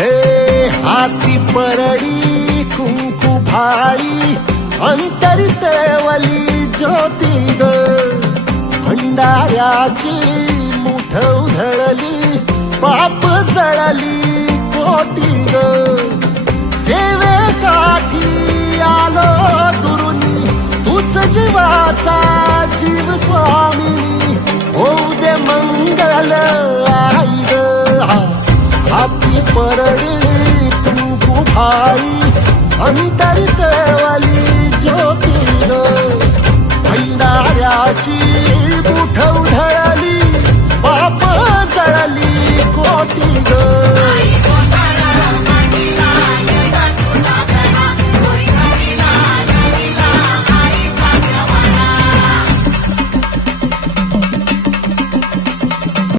हे हाती परडी कुंकू भाळी अंतरितेवली ज्योती भंडाऱ्याची मुठ उधळली पाप जळली कोटी ग सेवेसाठी आलो दुरुनी तूच जीवाचा जीव स्वामी होऊ दे मंगल वरडी तू भाई अंतरितवाली ज्योतील भंडाऱ्याची उठव उधळली बाप जळली.